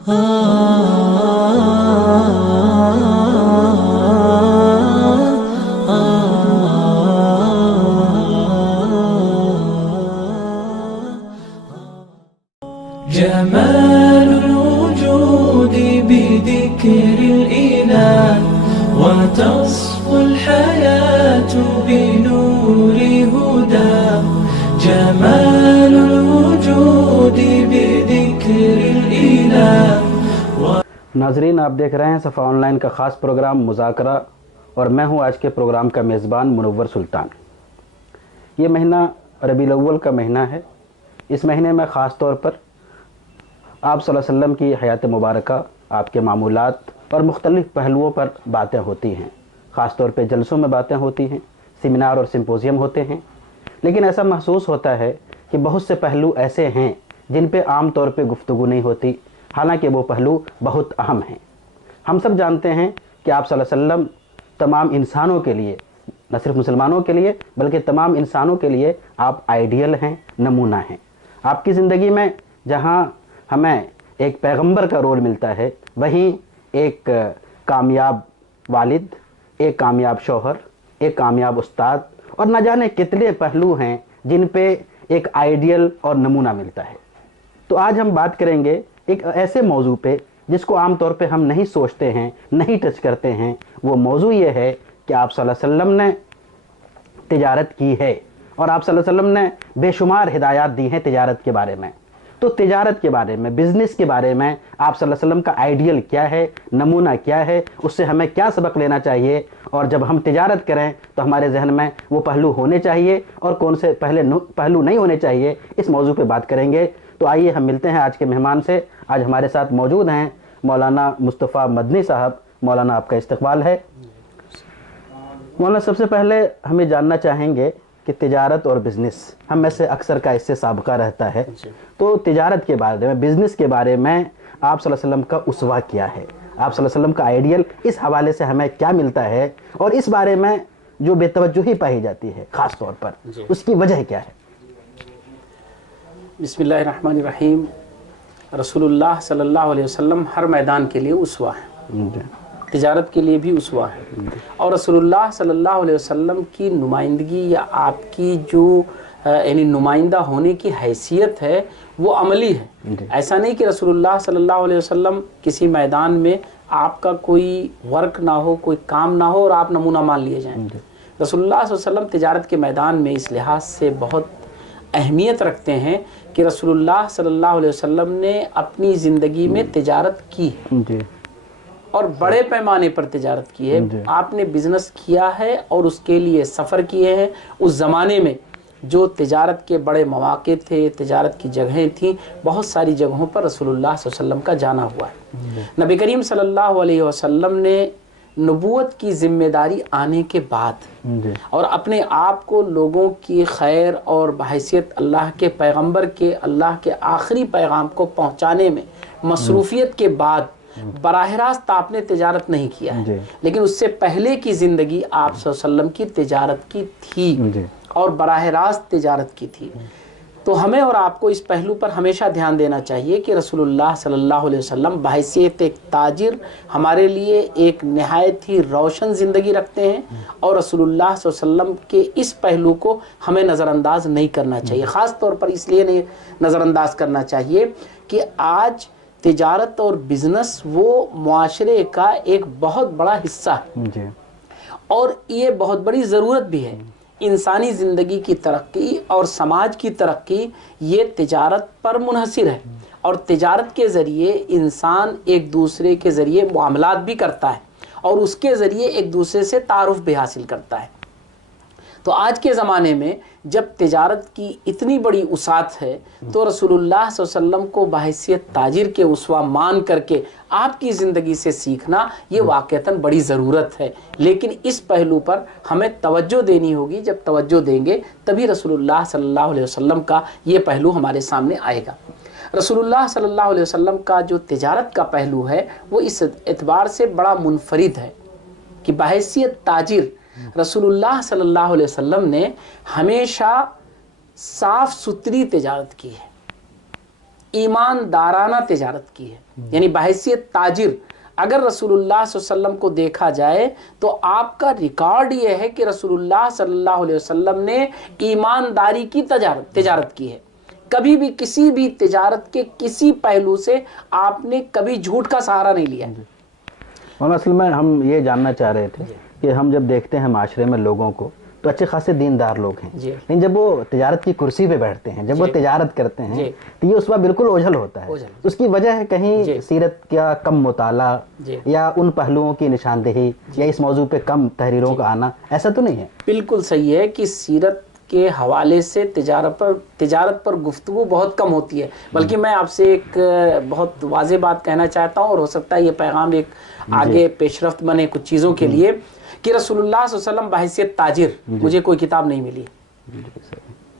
جمال الوجود بذكر الإله وتصفو الحياة بنور هداه. جمال الوجود بذكر الإله. ناظرین، آپ دیکھ رہے ہیں صفا آن لائن کا خاص پروگرام مذاکرہ، اور میں ہوں آج کے پروگرام کا میزبان منور سلطان۔ یہ مہینہ ربیع الاول کا مہینہ ہے۔ اس مہینے میں خاص طور پر آپ صلی اللہ علیہ وسلم کی حیات مبارکہ، آپ کے معمولات اور مختلف پہلوؤں پر باتیں ہوتی ہیں۔ خاص طور پہ جلسوں میں باتیں ہوتی ہیں، سیمینار اور سمپوزیم ہوتے ہیں، لیکن ایسا محسوس ہوتا ہے کہ بہت سے پہلو ایسے ہیں جن پہ عام طور پہ گفتگو نہیں ہوتی، حالانکہ وہ پہلو بہت اہم ہیں۔ ہم سب جانتے ہیں کہ آپ صلی اللہ علیہ وسلم تمام انسانوں کے لیے، نہ صرف مسلمانوں کے لیے بلکہ تمام انسانوں کے لیے آپ آئیڈیل ہیں، نمونہ ہیں۔ آپ کی زندگی میں جہاں ہمیں ایک پیغمبر کا رول ملتا ہے، وہیں ایک کامیاب والد، ایک کامیاب شوہر، ایک کامیاب استاد، اور نہ جانے کتنے پہلو ہیں جن پہ ایک آئیڈیل اور نمونہ ملتا ہے۔ تو آج ہم بات کریں گے ایک ایسے موضوع پہ جس کو عام طور پہ ہم نہیں سوچتے ہیں، نہیں ٹچ کرتے ہیں۔ وہ موضوع یہ ہے کہ آپ صلی اللہ علیہ وسلم نے تجارت کی ہے، اور آپ صلی اللہ علیہ وسلم نے بے شمار ہدایات دی ہیں تجارت کے بارے میں۔ تو تجارت کے بارے میں، بزنس کے بارے میں آپ صلی اللہ علیہ وسلم کا آئیڈیل کیا ہے، نمونہ کیا ہے، اس سے ہمیں کیا سبق لینا چاہیے، اور جب ہم تجارت کریں تو ہمارے ذہن میں وہ پہلو ہونے چاہیے اور کون سے پہلو نہیں ہونے چاہیے، اس موضوع پہ بات کریں گے۔ تو آئیے ہم ملتے ہیں آج کے مہمان سے۔ آج ہمارے ساتھ موجود ہیں مولانا مصطفیٰ مدنی صاحب۔ مولانا، آپ کا استقبال ہے۔ مولانا، سب سے پہلے ہمیں جاننا چاہیں گے کہ تجارت اور بزنس، ہم میں سے اکثر کا اس سے سابقہ رہتا ہے، تو تجارت کے بارے میں، بزنس کے بارے میں آپ صلی اللہ علیہ وسلم کا اسوہ کیا ہے، آپ صلی اللہ علیہ وسلم کا آئیڈیل اس حوالے سے ہمیں کیا ملتا ہے، اور اس بارے میں جو بے توجہی پائی جاتی ہے خاص طور پر اس کی وجہ کیا ہے؟ بسم اللہ الرحمن الرحیم۔ رسول اللہ صلی اللہ علیہ وسلم ہر میدان کے لیے اسوہ ہے، تجارت کے لیے بھی اسوہ ہے، اور رسول اللہ صلی اللہ علیہ وسلم کی نمائندگی یا آپ کی جو یعنی نمائندہ ہونے کی حیثیت ہے وہ عملی ہے۔ ایسا نہیں کہ رسول اللہ صلی اللہ علیہ وسلم کسی میدان میں آپ کا کوئی ورک نہ ہو، کوئی کام نہ ہو اور آپ نمونہ مان لیے جائیں۔ رسول اللہ صلی اللہ علیہ وسلم تجارت کے میدان میں اس لحاظ سے بہت اہمیت رکھتے ہیں کہ رسول اللہ صلی اللہ علیہ وسلم نے اپنی زندگی میں تجارت کی ہے، اور بڑے پیمانے پر تجارت کی ہے۔ آپ نے بزنس کیا ہے اور اس کے لیے سفر کیے ہیں۔ اس زمانے میں جو تجارت کے بڑے مواقع تھے، تجارت کی جگہیں تھیں، بہت ساری جگہوں پر رسول اللہ صلی اللہ علیہ وسلم کا جانا ہوا ہے۔ نبی کریم صلی اللہ علیہ وسلم نے نبوت کی ذمہ داری آنے کے بعد اور اپنے آپ کو لوگوں کی خیر اور بحیثیت اللہ کے پیغمبر کے، اللہ کے آخری پیغام کو پہنچانے میں مصروفیت کے بعد براہ راست آپ نے تجارت نہیں کیا ہے، لیکن اس سے پہلے کی زندگی آپ صلی اللہ علیہ وسلم کی تجارت کی تھی، اور براہ راست تجارت کی تھی۔ تو ہمیں اور آپ کو اس پہلو پر ہمیشہ دھیان دینا چاہیے کہ رسول اللہ صلی اللہ علیہ وسلم بحیثیت ایک تاجر ہمارے لیے ایک نہایت ہی روشن زندگی رکھتے ہیں، اور رسول اللہ صلی اللہ علیہ وسلم کے اس پہلو کو ہمیں نظر انداز نہیں کرنا چاہیے۔ خاص طور پر اس لیے نہیں نظر انداز کرنا چاہیے کہ آج تجارت اور بزنس وہ معاشرے کا ایک بہت بڑا حصہ ہے، اور یہ بہت بڑی ضرورت بھی ہے۔ انسانی زندگی کی ترقی اور سماج کی ترقی یہ تجارت پر منحصر ہے، اور تجارت کے ذریعے انسان ایک دوسرے کے ذریعے معاملات بھی کرتا ہے، اور اس کے ذریعے ایک دوسرے سے تعارف بھی حاصل کرتا ہے۔ تو آج کے زمانے میں جب تجارت کی اتنی بڑی وسعت ہے تو رسول اللہ صلی اللہ علیہ وسلم کو بحیثیت تاجر کے اسوہ مان کر کے آپ کی زندگی سے سیکھنا یہ واقعتاً بڑی ضرورت ہے، لیکن اس پہلو پر ہمیں توجہ دینی ہوگی۔ جب توجہ دیں گے تبھی رسول اللہ صلی اللہ علیہ وسلم کا یہ پہلو ہمارے سامنے آئے گا۔ رسول اللہ صلی اللہ علیہ وسلم کا جو تجارت کا پہلو ہے وہ اس اعتبار سے بڑا منفرد ہے کہ بحیثیت تاجر رسول اللہ صلی اللہ علیہ وسلم نے ہمیشہ صاف ستھری تجارت کی ہے، ईमानदाराना तिजारत की है, यानी बहैसियत ताजिर अगर रसूलुल्लाह सल्लल्लाहु अलैहि वसल्लम को देखा जाए तो आपका रिकॉर्ड ये है कि रसूलुल्लाह सल्लल्लाहु अलैहि वसल्लम ने ईमानदारी की तिजारत की है। कभी भी किसी भी तिजारत के किसी पहलू से आपने कभी झूठ का सहारा नहीं लिया। और असल में हम ये जानना चाह रहे थे कि हम जब देखते हैं माशरे में लोगों को तो अच्छे खासे दीनदार लोग हैं, लेकिन जब वो तिजारत की कुर्सी पे बैठते हैं, जब वो तिजारत करते हैं तो ये उस वक्त बिल्कुल ओझल होता है। उसकी वजह है कहीं सीरत का कम मुताला या उन पहलुओं की निशानदेही या इस मौजू पे कम तहरीरों का आना, ऐसा तो नहीं है? बिल्कुल सही है कि सीरत के हवाले से तिजारत पर गुफ्तगू बहुत कम होती है। बल्कि मैं आपसे एक बहुत वाज़ेह बात कहना चाहता हूँ और हो सकता है ये पैगाम एक आगे पेशरफ्त बने कुछ चीज़ों के लिए कि रसूलुल्लाह सल्लल्लाहु अलैहि वसल्लम बहैसियत ताजिर मुझे कोई किताब नहीं मिली।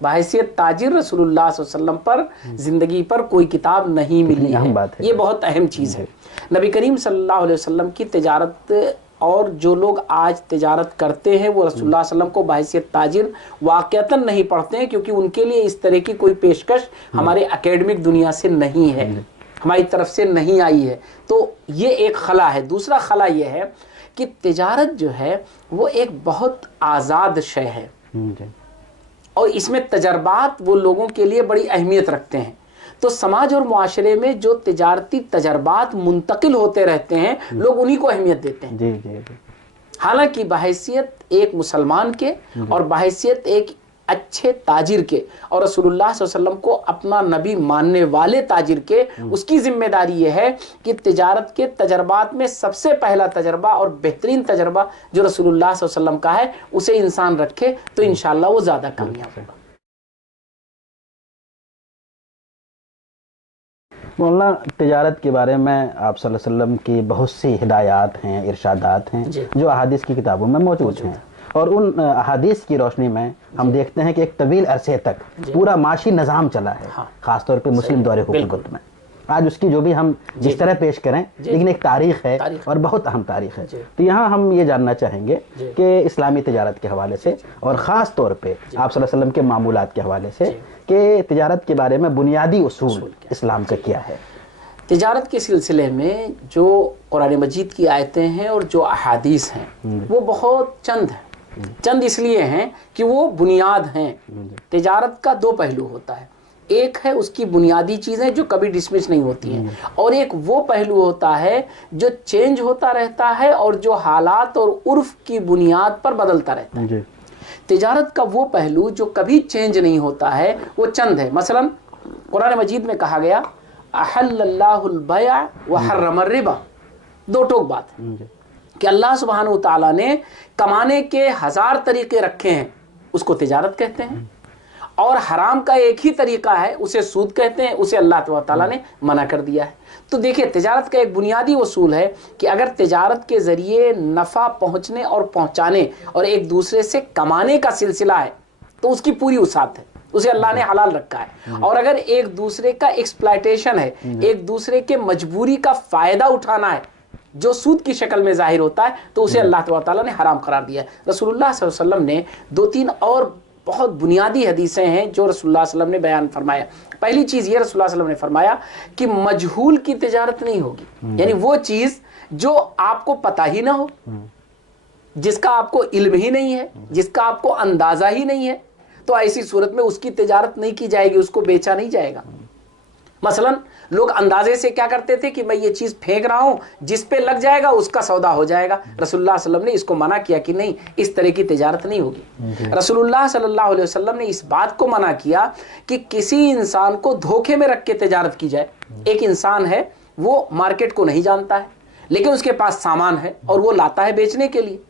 बहैसियत ताजिर रसूलुल्लाह सल्लल्लाहु अलैहि वसल्लम पर ज़िंदगी पर कोई किताब नहीं मिली है। ये बहुत अहम चीज़ है। नबी करीम सल्लल्लाहु अलैहि वसल्लम की तिजारत और जो लोग आज तिजारत करते हैं वो रसूलुल्लाह सल्लल्लाहु अलैहि वसल्लम को बहैसियत ताजिर वाक़अतन नहीं पढ़ते हैं, क्योंकि उनके लिए इस तरह की कोई पेशकश हमारे एकेडमिक दुनिया से नहीं है, हमारी तरफ से नहीं आई है। तो ये एक खला है। दूसरा खला ये है कि तिजारत जो है वो एक बहुत आज़ाद शय है और इसमें तजर्बात वो लोगों के लिए बड़ी अहमियत रखते हैं। तो समाज और मुआशरे में जो तिजारती तजर्बात मुंतकिल होते रहते हैं लोग उन्हीं को अहमियत देते हैं। जी जी जी। हालांकि बहैसियत एक मुसलमान के और बहैसियत एक अच्छे ताजिर के और रसूलुल्लाह सल्लल्लाहु अलैहि वसल्लम को अपना नबी मानने वाले ताजिर के उसकी जिम्मेदारी यह है कि तिजारत के तजर्बात में सबसे पहला तजर्बा और बेहतरीन तजर्बा जो रसूलुल्लाह सल्लल्लाहु अलैहि वसल्लम का है उसे इंसान रखे तो इंशाअल्लाह वो ज़्यादा कामयाब होगा। मौलाना, तिजारत के बारे में आप सल्लल्लाहु अलैहि वसल्लम की बहुत सी हिदायत हैं, इरशादात हैं जो अहादीस की किताबों में मौजूद हैं, और उन अहादीस की रोशनी में हम देखते हैं कि एक तवील अरसे तक पूरा माशी निज़ाम चला है, ख़ासतौर पे मुस्लिम दौरे हुकूमत में। आज उसकी जो भी हम जिस तरह पेश करें, लेकिन एक तारीख़ है और बहुत अहम तारीख़ है। तो यहाँ हम ये जानना चाहेंगे कि इस्लामी तिजारत के हवाले से और ख़ास तौर पे आप सल्लल्लाहु अलैहि वसल्लम के मामूलात के हवाले से कि तिजारत के बारे में बुनियादी उसूल इस्लाम का क्या है। तिजारत के सिलसिले में जो कुरान मजीद की आयतें हैं और जो अहादीस हैं वो बहुत चंद हैं। चंद इसलिए हैं कि वो बुनियाद हैं। तिजारत का दो पहलू होता है, एक है उसकी बुनियादी चीज़ें जो कभी डिसमिस नहीं होती हैं, और एक वो पहलू होता है जो चेंज होता रहता है और जो हालात और उर्फ की बुनियाद पर बदलता रहता है। तिजारत का वो पहलू जो कभी चेंज नहीं होता है वो चंद है। मसलन कुरान मजीद में कहा गया अहल्लल्लाहुल बैअ व हर्रमर रिबा, दो टोक बात है कि अल्लाह सुब्हानहू तआला ने कमाने के 1000 तरीके रखे हैं, उसको तिजारत कहते हैं, और हराम का एक ही तरीका है उसे सूद कहते हैं, उसे अल्लाह ताला ने मना कर दिया है। तो देखिए तिजारत का एक बुनियादी उसूल है कि अगर तिजारत के ज़रिए नफ़ा पहुँचने और पहुँचाने और एक दूसरे से कमाने का सिलसिला है तो उसकी पूरी उसात है, उसे अल्लाह ने हलाल रखा है। और अगर एक दूसरे का एक्सप्लॉयटेशन है, एक दूसरे के मजबूरी का फ़ायदा उठाना है जो सूद की शक्ल में जाहिर होता है, तो उसे अल्लाह ताला ने हराम करार दिया है। रसूलुल्लाह सल्लल्लाहु अलैहि वसल्लम ने 2-3 और बहुत बुनियादी हदीसें हैं जो रसूलुल्लाह सल्लल्लाहु अलैहि वसल्लम ने बयान फरमाया। पहली चीज़ ये रसूलुल्लाह सल्लल्लाहु अलैहि वसल्लम ने फरमाया कि मजहूल की तिजारत नहीं होगी, यानी वो चीज़ जो आपको पता ही ना हो, जिसका आपको इल्म ही नहीं है, जिसका आपको अंदाज़ा ही नहीं है, तो ऐसी सूरत में उसकी तिजारत नहीं की जाएगी, उसको बेचा नहीं जाएगा। मसलन लोग अंदाजे से क्या करते थे कि मैं ये चीज़ फेंक रहा हूँ, जिस पे लग जाएगा उसका सौदा हो जाएगा। रसूलुल्लाह सल्लल्लाहु अलैहि वसल्लम ने इसको मना किया कि नहीं, इस तरह की तिजारत नहीं होगी। रसूलुल्लाह सल्लल्लाहु अलैहि वसल्लम ने इस बात को मना किया कि किसी इंसान को धोखे में रख के तिजारत की जाए। एक इंसान है वो मार्केट को नहीं जानता है, लेकिन उसके पास सामान है और वो लाता है बेचने के लिए।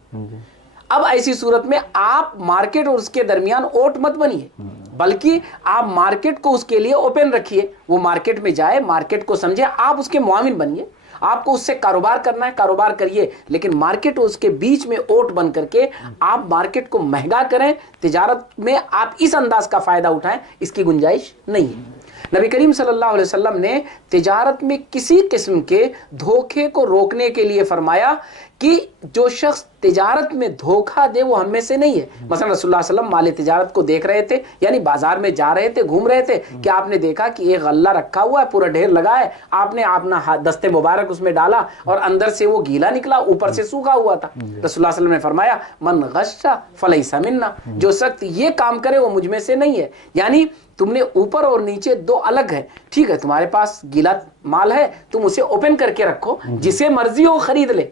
अब ऐसी सूरत में आप मार्केट और उसके दरमियान ओट मत बनिए, बल्कि आप मार्केट को उसके लिए ओपन रखिए। वो मार्केट में जाए, मार्केट को समझे, आप उसके मुआविन बनिए। आपको उससे कारोबार करना है, कारोबार करिए, लेकिन मार्केट और उसके बीच में ओट बन करके आप मार्केट को महंगा करें, तिजारत में आप इस अंदाज का फायदा उठाएं, इसकी गुंजाइश नहीं है। نبی کریم صلی اللہ علیہ وسلم نے تجارت میں کسی قسم کے دھوکے کو روکنے کے لیے فرمایا کہ جو شخص تجارت میں دھوکہ دے وہ ہم میں سے نہیں ہے. مثلا رسول اللہ صلی اللہ علیہ وسلم مال تجارت کو دیکھ رہے تھے، یعنی بازار میں جا رہے تھے، گھوم رہے تھے کہ آپ نے دیکھا کہ ایک غلہ رکھا ہوا ہے، پورا ڈھیر لگا ہے، آپ نے اپنا دست مبارک اس میں ڈالا اور اندر سے وہ گیلا نکلا، اوپر سے سوکھا ہوا تھا. رسول اللہ صلی اللہ علیہ وسلم نے فرمایا من غش فلیس منا، جو شخص یہ کام کرے وہ مجھ میں سے نہیں ہے. یعنی تم نے اوپر اور نیچے دو الگ ہے، ٹھیک ہے تمہارے پاس گیلا مال ہے تم اسے اوپن کر کے رکھو، جسے مرضی ہو خرید لے.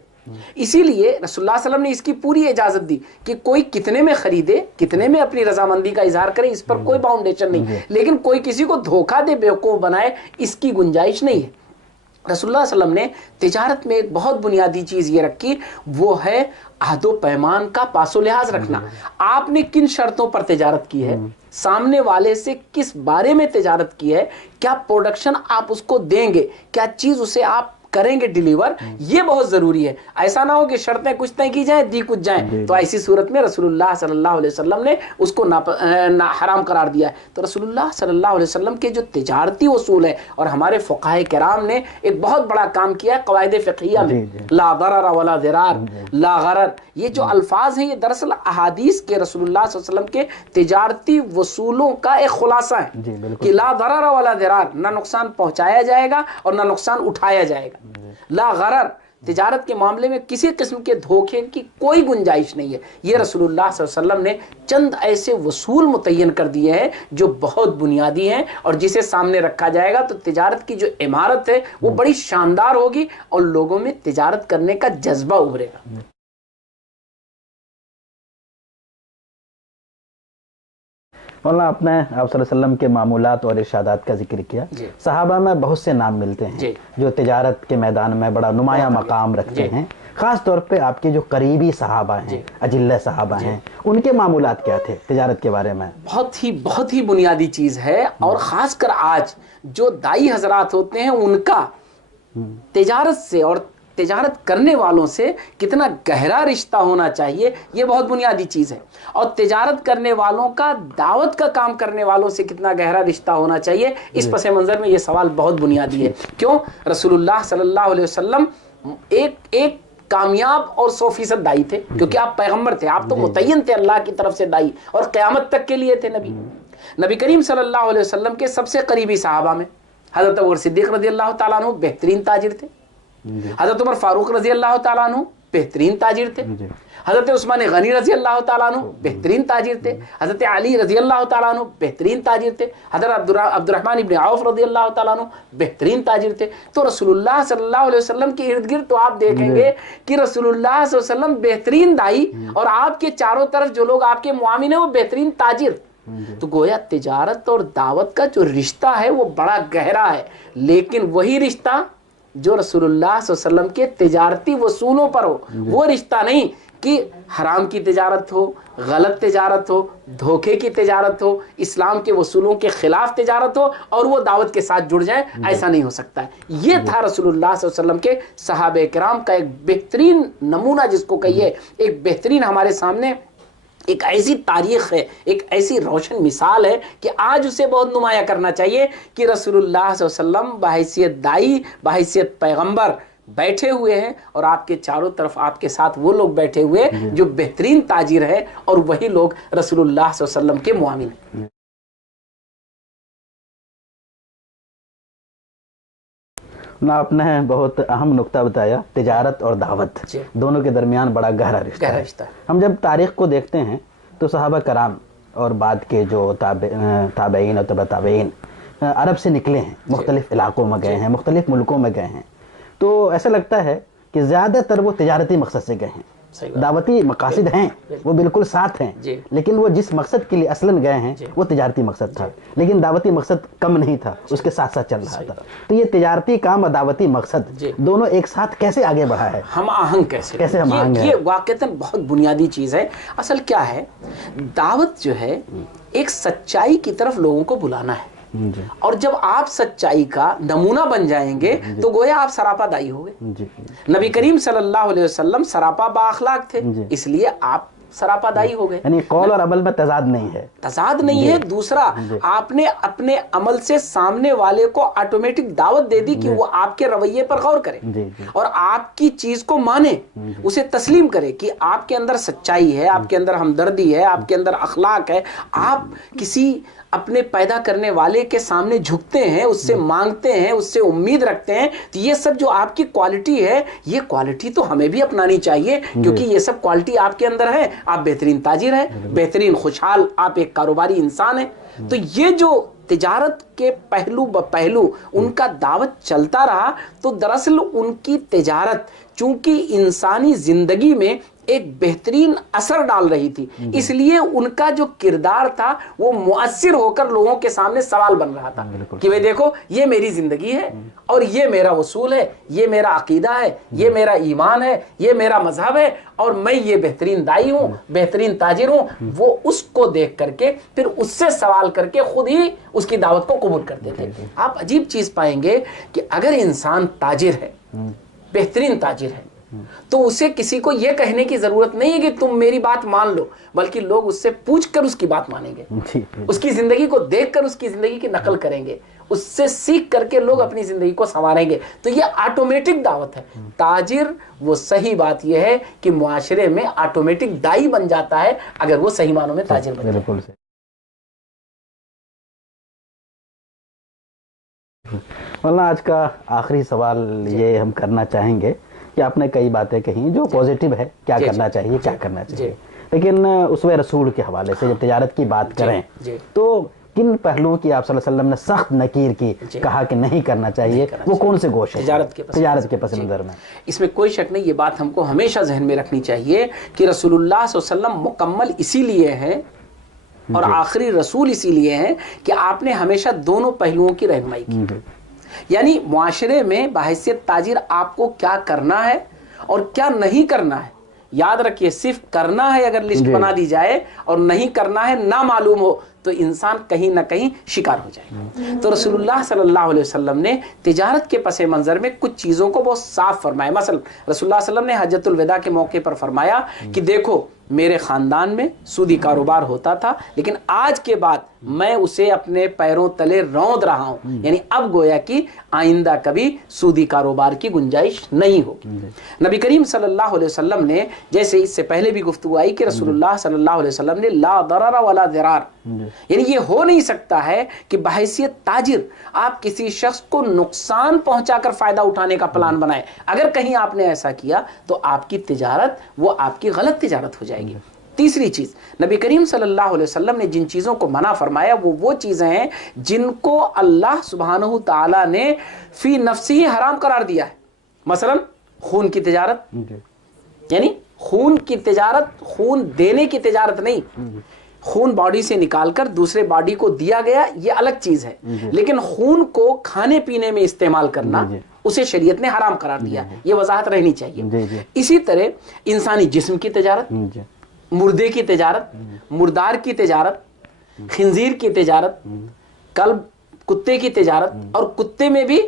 اسی لیے رسول اللہ صلی اللہ علیہ وسلم نے اس کی پوری اجازت دی کہ کوئی کتنے میں خریدے، کتنے میں اپنی رضامندی کا اظہار کرے، اس پر کوئی باؤنڈیشن نہیں، لیکن کوئی کسی کو دھوکہ دے، بیوقوف بنائے، اس کی گنجائش نہیں ہے. رسول اللہ صلی اللہ علیہ وسلم نے تجارت میں ایک بہت بنیادی چیز یہ رکھی، وہ ہے عہد و پیمان کا پاس و لحاظ رکھنا. آپ نے کن شرطوں پر تجارت کی ہے، سامنے والے سے کس بارے میں تجارت کی ہے، کیا پروڈکشن آپ اس کو دیں گے، کیا چیز اسے آپ کریں گے ڈیلیور، یہ بہت ضروری ہے. ایسا نہ ہو کہ شرطیں کچھ طے کی جائیں دی کچھ جائیں، تو ایسی صورت میں رسول اللہ صلی اللہ علیہ وسلم نے اس کو حرام قرار دیا ہے. تو رسول اللہ صلی اللہ علیہ وسلم کے جو تجارتی اصول ہے، اور ہمارے فقہائے کرام نے ایک بہت بڑا کام کیا ہے قواعد فقہیہ میں، لا ضرر ولا ضرار، لا غرر، یہ جو الفاظ ہیں یہ دراصل احادیث کے رسول اللہ صلی اللہ علیہ وسلم کے تجارتی وصولوں کا ایک خلاصہ ہے کہ لا ضرر ولا ضرار، نہ نقصان پہنچایا جائے گا اور نہ نقصان اٹھایا جائے گا. لا غرر، تجارت کے معاملے میں کسی قسم کے دھوکے کی کوئی گنجائش نہیں ہے. یہ رسول اللہ صلی اللہ علیہ وسلم نے چند ایسے وصول متعین کر دیے ہیں جو بہت بنیادی ہیں، اور جسے سامنے رکھا جائے گا تو تجارت کی جو عمارت ہے وہ بڑی شاندار ہوگی اور لوگوں میں تجارت کرنے کا جذبہ ابھرے گا. مولانا آپ نے آپ صلی اللہ علیہ وسلم کے معمولات اور ارشادات کا ذکر کیا. صحابہ میں بہت سے نام ملتے ہیں جو تجارت کے میدان میں بڑا نمایاں مقام رکھتے ہیں. خاص طور پہ آپ کے جو قریبی صحابہ ہیں، اجلہ صحابہ ہیں، ان کے معمولات کیا تھے تجارت کے بارے میں؟ بہت ہی بنیادی چیز ہے، اور خاص کر آج جو دائی حضرات ہوتے ہیں ان کا تجارت سے اور تجارت کرنے والوں سے کتنا گہرا رشتہ ہونا چاہیے، یہ بہت بنیادی چیز ہے. اور تجارت کرنے والوں کا دعوت کا کام کرنے والوں سے کتنا گہرا رشتہ ہونا چاہیے، اس پس منظر میں یہ سوال بہت بنیادی ہے. کیوں؟ رسول اللہ صلی اللہ علیہ وسلم ایک کامیاب اور 100% دائی تھے، کیونکہ آپ پیغمبر تھے، آپ تو متعین تھے اللہ کی طرف سے دائی، اور قیامت تک کے لیے تھے نبی. نبی کریم صلی اللہ علیہ وسلم کے سب سے قریبی صحابہ میں حضرت ابو بکر صدیق رضی اللہ تعالیٰ عنہ بہترین تاجر تھے، حضرت عمر فاروق رضی اللہ تعالیٰ عنہ بہترین تاجر تھے، حضرت عثمان غنی رضی اللہ تعالیٰ عنہ بہترین تاجر تھے، حضرت علی رضی اللہ تعالیٰ عنہ بہترین تاجر تھے، حضرت عبد الرحمن ابن عوف رضی اللہ تعالیٰ عنہ بہترین تاجر تھے. تو رسول اللہ صلی اللہ علیہ وسلم کے ارد گرد تو آپ دیکھیں گے کہ رسول اللہ صلی اللہ علیہ وسلم بہترین دائی، اور آپ کے چاروں طرف جو لوگ آپ کے معاون ہیں وہ بہترین تاجر. تو گویا تجارت اور دعوت کا جو رشتہ ہے وہ بڑا گہرا ہے، لیکن وہی رشتہ جو رسول اللہ صلی اللہ علیہ وسلم کے تجارتی وصولوں پر ہو، وہ رشتہ نہیں کہ حرام کی تجارت ہو، غلط تجارت ہو، دھوکے کی تجارت ہو، اسلام کے وصولوں کے خلاف تجارت ہو اور وہ دعوت کے ساتھ جڑ جائیں. ایسا نہیں ہو سکتا ہے. یہ تھا رسول اللہ صلی اللہ علیہ وسلم کے صحابہ کرام کا ایک بہترین نمونہ، جس کو کہیے ایک بہترین ہمارے سامنے ایک ایسی تاریخ ہے، ایک ایسی روشن مثال ہے کہ آج اسے بہت نمایاں کرنا چاہیے کہ رسول اللہ صلی اللہ علیہ وسلم بحیثیت دائی، بحیثیت پیغمبر بیٹھے ہوئے ہیں، اور آپ کے چاروں طرف آپ کے ساتھ وہ لوگ بیٹھے ہوئے جو بہترین تاجر ہے، اور وہی لوگ رسول اللہ صلی اللہ علیہ وسلم کے معاون ہیں. آپ نے بہت اہم نقطہ بتایا، تجارت اور دعوت دونوں کے درمیان بڑا گہرا رشتہ ہے. ہم جب تاریخ کو دیکھتے ہیں تو صحابہ کرام اور بعد کے جو تابعین اور تبع تابعین عرب سے نکلے ہیں، مختلف علاقوں میں گئے ہیں، مختلف ملکوں میں گئے ہیں، تو ایسا لگتا ہے کہ زیادہ تر وہ تجارتی مقصد سے گئے ہیں. دعوتی مقاصد ہیں، وہ بالکل ساتھ ہیں، لیکن وہ جس مقصد کے لیے اصلاً گئے ہیں وہ تجارتی مقصد تھا، لیکن دعوتی مقصد کم نہیں تھا، اس کے ساتھ ساتھ چل رہا تھا. تو یہ تجارتی کام اور دعوتی مقصد دونوں ایک ساتھ کیسے آگے بڑھا ہے، ہم آہنگ کیسے ہم آہنگ ہے؟ یہ واقعتاً بہت بنیادی چیز ہے. اصل کیا ہے، دعوت جو ہے ایک سچائی کی طرف لوگوں کو بلانا ہے، اور جب آپ سچائی کا نمونہ بن جائیں گے تو گویا آپ سراپا دائی ہو گئے. نبی کریم صلی اللہ علیہ وسلم سراپا با اخلاق تھے، اس لیے آپ सरापा दाई हो गए। यानी कौल और अमल में तजाद नहीं है, तजाद नहीं है। दूसरा, आपने अपने अमल से सामने वाले को ऑटोमेटिक दावत दे दी कि वो आपके रवैये पर गौर करे और आपकी चीज को माने, उसे तस्लीम करे कि आपके अंदर सच्चाई है, आपके अंदर हमदर्दी है, आपके अंदर अखलाक है, आप किसी अपने पैदा करने वाले के सामने झुकते हैं, उससे मांगते हैं, उससे उम्मीद रखते हैं। तो ये सब जो आपकी क्वालिटी है, ये क्वालिटी तो हमें भी अपनानी चाहिए, क्योंकि ये सब क्वालिटी आपके अंदर है। आप बेहतरीन ताजिर हैं, बेहतरीन खुशहाल, आप एक कारोबारी इंसान हैं। तो ये जो तिजारत के पहलू पहलू उनका दावत चलता रहा, तो दरअसल उनकी तिजारत चूंकि इंसानी जिंदगी में एक बेहतरीन असर डाल रही थी, इसलिए उनका जो किरदार था वो मुअस्सिर होकर लोगों के सामने सवाल बन रहा था कि भाई देखो, ये मेरी जिंदगी है और ये मेरा वसूल है, ये मेरा अकीदा है, ये मेरा ईमान है, ये मेरा मजहब है और मैं ये बेहतरीन दाई हूँ, बेहतरीन ताजिर हूँ। वो उसको देख करके फिर उससे सवाल करके खुद ही उसकी दावत को कबूल करते थे। आप अजीब चीज पाएंगे कि अगर इंसान ताजिर है, बेहतरीन ताजिर है, तो उसे किसी को यह कहने की जरूरत नहीं है कि तुम मेरी बात मान लो, बल्कि लोग उससे पूछकर उसकी बात मानेंगे, उसकी जिंदगी को देखकर उसकी जिंदगी की नकल करेंगे, उससे सीख करके लोग अपनी जिंदगी को संवारेंगे। तो ये ऑटोमेटिक दावत है। ताजिर, वो सही बात यह है कि मुआशरे में ऑटोमेटिक दाई बन जाता है अगर वो सही मानों में ताजिर बन जाता है। वरना आज का आखिरी सवाल ये हम करना चाहेंगे कि आपने कई बातें कही जो पॉजिटिव है, क्या करना चाहिए, क्या करना चाहिए, लेकिन उसवे रसूल के हवाले से जब तिजारत की बात करें तो किन पहलुओं की आप सल्लल्लाहु अलैहि वसल्लम ने सख्त नकीर की, कहा कि नहीं करना चाहिए, वो कौन से गोश है तिजारत के पस मंजर में? इसमें कोई शक नहीं, ये बात हमको हमेशा जहन में रखनी चाहिए कि रसूलुल्लाह सल्लल्लाहु अलैहि वसल्लम मुकम्मल इसीलिए हैं और आखिरी रसूल इसीलिए हैं कि आपने हमेशा दोनों पहलुओं की रहनुमाई की। यानी मुआशरे में बहैसियत ताजिर आपको क्या करना है और क्या नहीं करना है। याद रखिए, सिर्फ करना है अगर लिस्ट बना दी जाए और नहीं करना है ना मालूम हो तो इंसान कहीं ना कहीं शिकार हो जाएगा। तो रसूलुल्लाह सल्लल्लाहु अलैहि वसल्लम ने तिजारत के पसे मंजर में कुछ चीज़ों को बहुत साफ फरमाया। मसलन रसूलुल्लाह सल्लल्लाहु अलैहि वसल्लम ने हज्जतुल विदा के मौके पर फरमाया कि देखो, मेरे ख़ानदान में सूदी कारोबार होता था, लेकिन आज के बाद मैं उसे अपने पैरों तले रौंद रहा हूँ। यानी अब गोया कि आइंदा कभी सूदी कारोबार की गुंजाइश नहीं होगी। नबी करीम सल्लल्लाहु अलैहि वसल्लम ने, जैसे इससे पहले भी गुफ्तगू आई कि रसूलुल्लाह सल्लल्लाहु अलैहि वसल्लम ने ला दरर वला दिरार, यानी ये हो नहीं सकता है कि बहैसियत ताजिर आप किसी शख्स को नुकसान पहुंचाकर फायदा उठाने का प्लान बनाए। अगर कहीं आपने ऐसा किया तो आपकी तिजारत वो आपकी गलत तिजारत हो जाएगी। तीसरी चीज, नबी करीम सल्लल्लाहु अलैहि वसल्लम ने जिन चीजों को मना फरमाया वो चीजें हैं जिनको अल्लाह सुब्हानहू तआला ने फी नफ्सी हराम करार दिया है। मसलन खून की तिजारत, यानी खून की तिजारत, खून देने की तिजारत नहीं, खून बॉडी से निकालकर दूसरे बॉडी को दिया गया ये अलग चीज है, लेकिन खून को खाने पीने में इस्तेमाल करना उसे शरीयत ने हराम करार दिया। ये वजाहत रहनी चाहिए। इसी तरह इंसानी जिस्म की तिजारत, मुर्दे की तिजारत, मुर्दार की तिजारत, खिंजीर की तिजारत, कल्ब कुत्ते की तिजारत, और कुत्ते में भी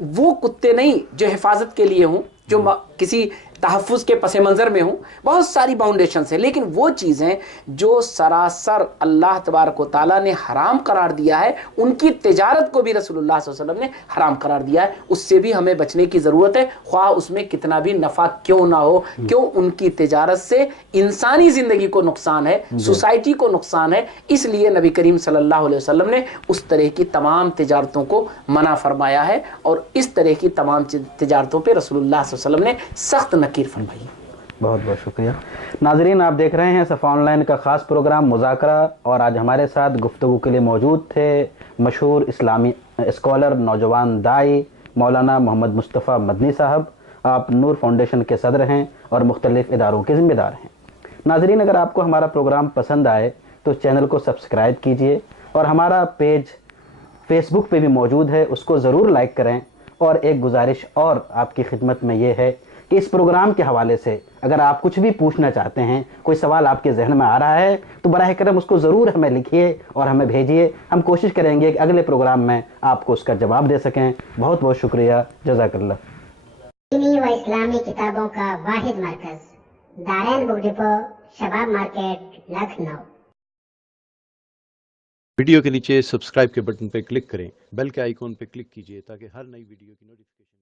वो कुत्ते नहीं जो हिफाजत के लिए हों, जो किसी तहफ़्फ़ुज़ के पस मंज़र में हूँ। बहुत सारी बाउंडेशन है, लेकिन वो चीज़ें जो सरासर अल्लाह तबारक व तआला ने हराम करार दिया है, उनकी तिजारत को भी रसूलुल्लाह सल्लल्लाहु अलैहि वसल्लम ने हराम करार दिया है। उससे भी हमें बचने की ज़रूरत है, ख्वाह उसमें कितना भी नफ़ा क्यों ना हो। क्यों? उनकी तिजारत से इंसानी ज़िंदगी को नुकसान है, सोसाइटी को नुकसान है। इसलिए नबी करीम सल्लल्लाहु अलैहि वसल्लम ने उस तरह की तमाम तिजारतों को मना फरमाया है और इस तरह की तमाम तिजारतों पर रसूलुल्लाह सल्लल्लाहु अलैहि वसल्लम ने सख्त नकीर फरमाई। बहुत बहुत शुक्रिया। नाजरीन, आप देख रहे हैं सफ़ा ऑनलाइन का ख़ास प्रोग्राम मुज़ाकरा, और आज हमारे साथ गुफ्तगू के लिए मौजूद थे मशहूर इस्लामी स्कॉलर, नौजवान दाई मौलाना मोहम्मद मुस्तफ़ा मदनी साहब। आप नूर फाउंडेशन के सदर हैं और मुख्तलिफ़ इदारों के ज़िम्मेदार हैं। नाजरीन, अगर आपको हमारा प्रोग्राम पसंद आए तो चैनल को सब्सक्राइब कीजिए और हमारा पेज फेसबुक पे भी मौजूद है, उसको ज़रूर लाइक करें। और एक गुजारिश और आपकी खिदमत में ये है कि इस प्रोग्राम के हवाले से अगर आप कुछ भी पूछना चाहते हैं, कोई सवाल आपके जहन में आ रहा है, तो बराह करम उसको ज़रूर हमें लिखिए और हमें भेजिए। हम कोशिश करेंगे कि अगले प्रोग्राम में आपको उसका जवाब दे सकें। बहुत बहुत शुक्रिया। जज़ाकल्लाह। दीनी व इस्लामी किताबों का वाहिद मरकज़ Darain book depot, Shabab market, Lucknow. Video के नीचे सब्सक्राइब के बटन पर क्लिक करें, बेल के आइकॉन पर क्लिक कीजिए ताकि हर नई वीडियो की नोटिफिकेशन